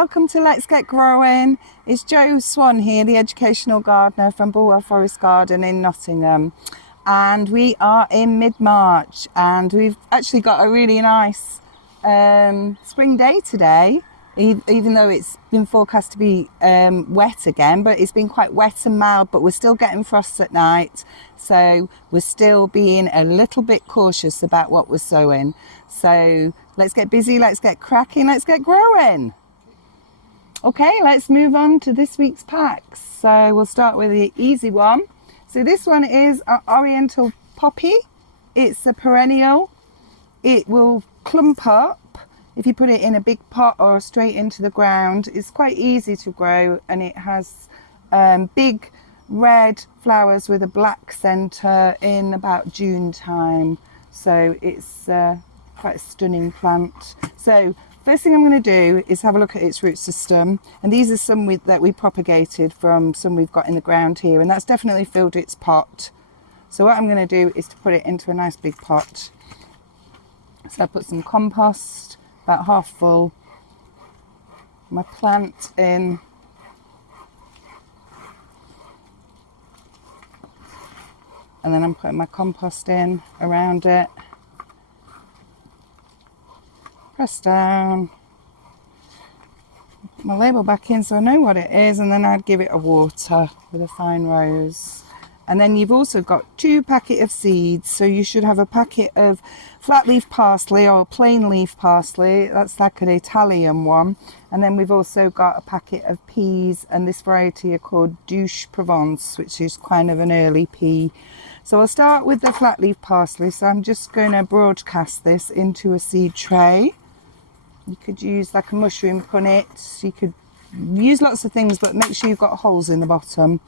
welcome to Let's Get Growing. It's Jo Swan here, the educational gardener from Bulwell Forest Garden in Nottingham. And we are in mid-March and we've actually got a really nice spring day today, even though it's been forecast to be wet again, but it's been quite wet and mild, but we're still getting frosts at night. So we're still being a little bit cautious about what we're sowing. So let's get busy, let's get cracking, let's get growing. Okay, let's move on to this week's packs. So we'll start with the easy one. So this one is an Oriental Poppy. It's a perennial. It will clump up if you put it in a big pot or straight into the ground. It's quite easy to grow and it has big red flowers with a black centre in about June time. So it's quite a stunning plant. So first thing I'm going to do is have a look at its root system, and these are some that we propagated from some we've got in the ground here, and that's definitely filled its pot. So what I'm going to do is to put it into a nice big pot. So I put some compost, about half full, my plant in, and then I'm putting my compost in around it. Press down, put my label back in so I know what it is, and then I'd give it a water with a fine rose. And then you've also got 2 packets of seeds, so you should have a packet of flat leaf parsley or plain leaf parsley, that's like an Italian one. And then we've also got a packet of peas, and this variety are called Douche Provence, which is kind of an early pea. So I'll start with the flat leaf parsley, so I'm just going to broadcast this into a seed tray. You could use like a mushroom punnet, you could use lots of things, but make sure you've got holes in the bottom.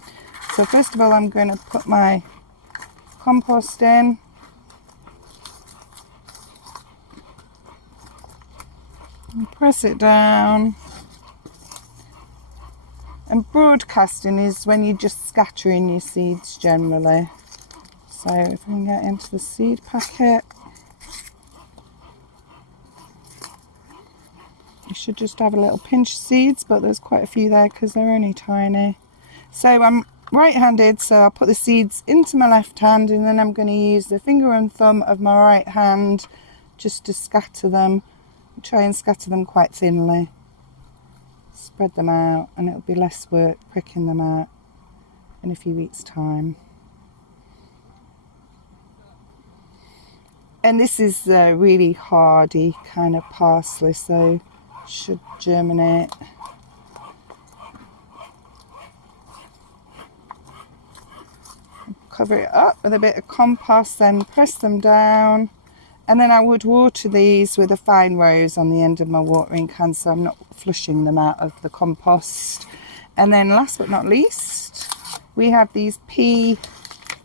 So first of all, I'm going to put my compost in. And press it down. And broadcasting is when you're just scattering your seeds generally. So if I can get into the seed packet. You should just have a little pinch of seeds, but there's quite a few there because they're only tiny. So I'm right-handed, so I'll put the seeds into my left hand, and then I'm going to use the finger and thumb of my right hand just to scatter them. Try and scatter them quite thinly. Spread them out, and it'll be less work pricking them out in a few weeks' time. And this is a really hardy kind of parsley, so should germinate. Cover it up with a bit of compost, then press them down, and then I would water these with a fine rose on the end of my watering can, so I'm not flushing them out of the compost. And then last but not least, we have these pea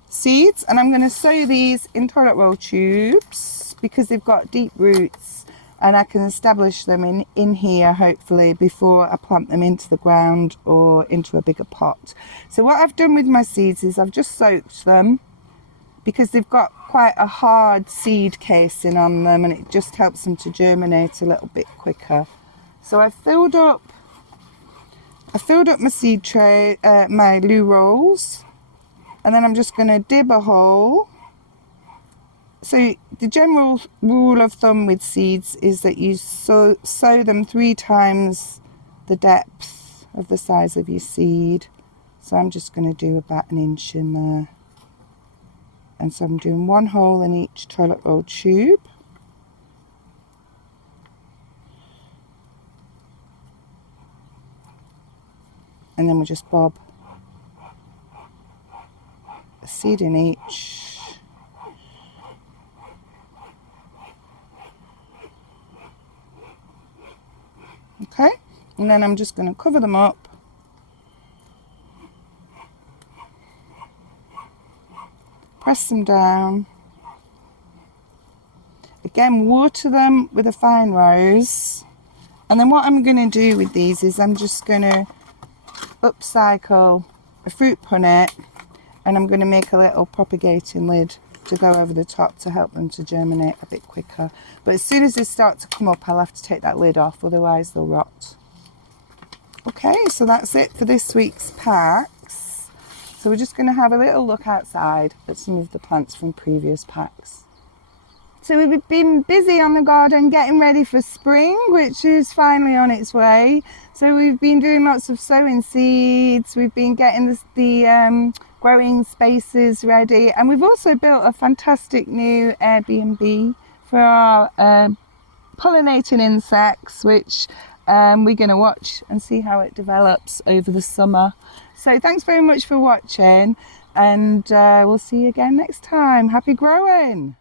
seeds, and I'm going to sow these in toilet roll tubes because they've got deep roots, and I can establish them in here hopefully before I plant them into the ground or into a bigger pot. So what I've done with my seeds is I've just soaked them because they've got quite a hard seed casing on them, and it just helps them to germinate a little bit quicker. So I filled up my seed tray, my loo rolls, and then I'm just going to dib a hole. So the general rule of thumb with seeds is that you sow them 3 times the depth of the size of your seed. So I'm just going to do about 1 inch in there. And so I'm doing 1 hole in each toilet roll tube. And then we'll just bob a seed in each. Okay, and then I'm just going to cover them up. Press them down. Again, water them with a fine rose. And then what I'm going to do with these is I'm just going to upcycle a fruit punnet, and I'm going to make a little propagating lid to go over the top to help them to germinate a bit quicker. But as soon as they start to come up, I'll have to take that lid off, otherwise they'll rot. Okay, so that's it for this week's packs. So we're just going to have a little look outside at some of the plants from previous packs. So we've been busy on the garden getting ready for spring, which is finally on its way. So we've been doing lots of sowing seeds, we've been getting the growing spaces ready, and we've also built a fantastic new Airbnb for our pollinating insects, which we're going to watch and see how it develops over the summer. So thanks very much for watching, and we'll see you again next time. Happy growing!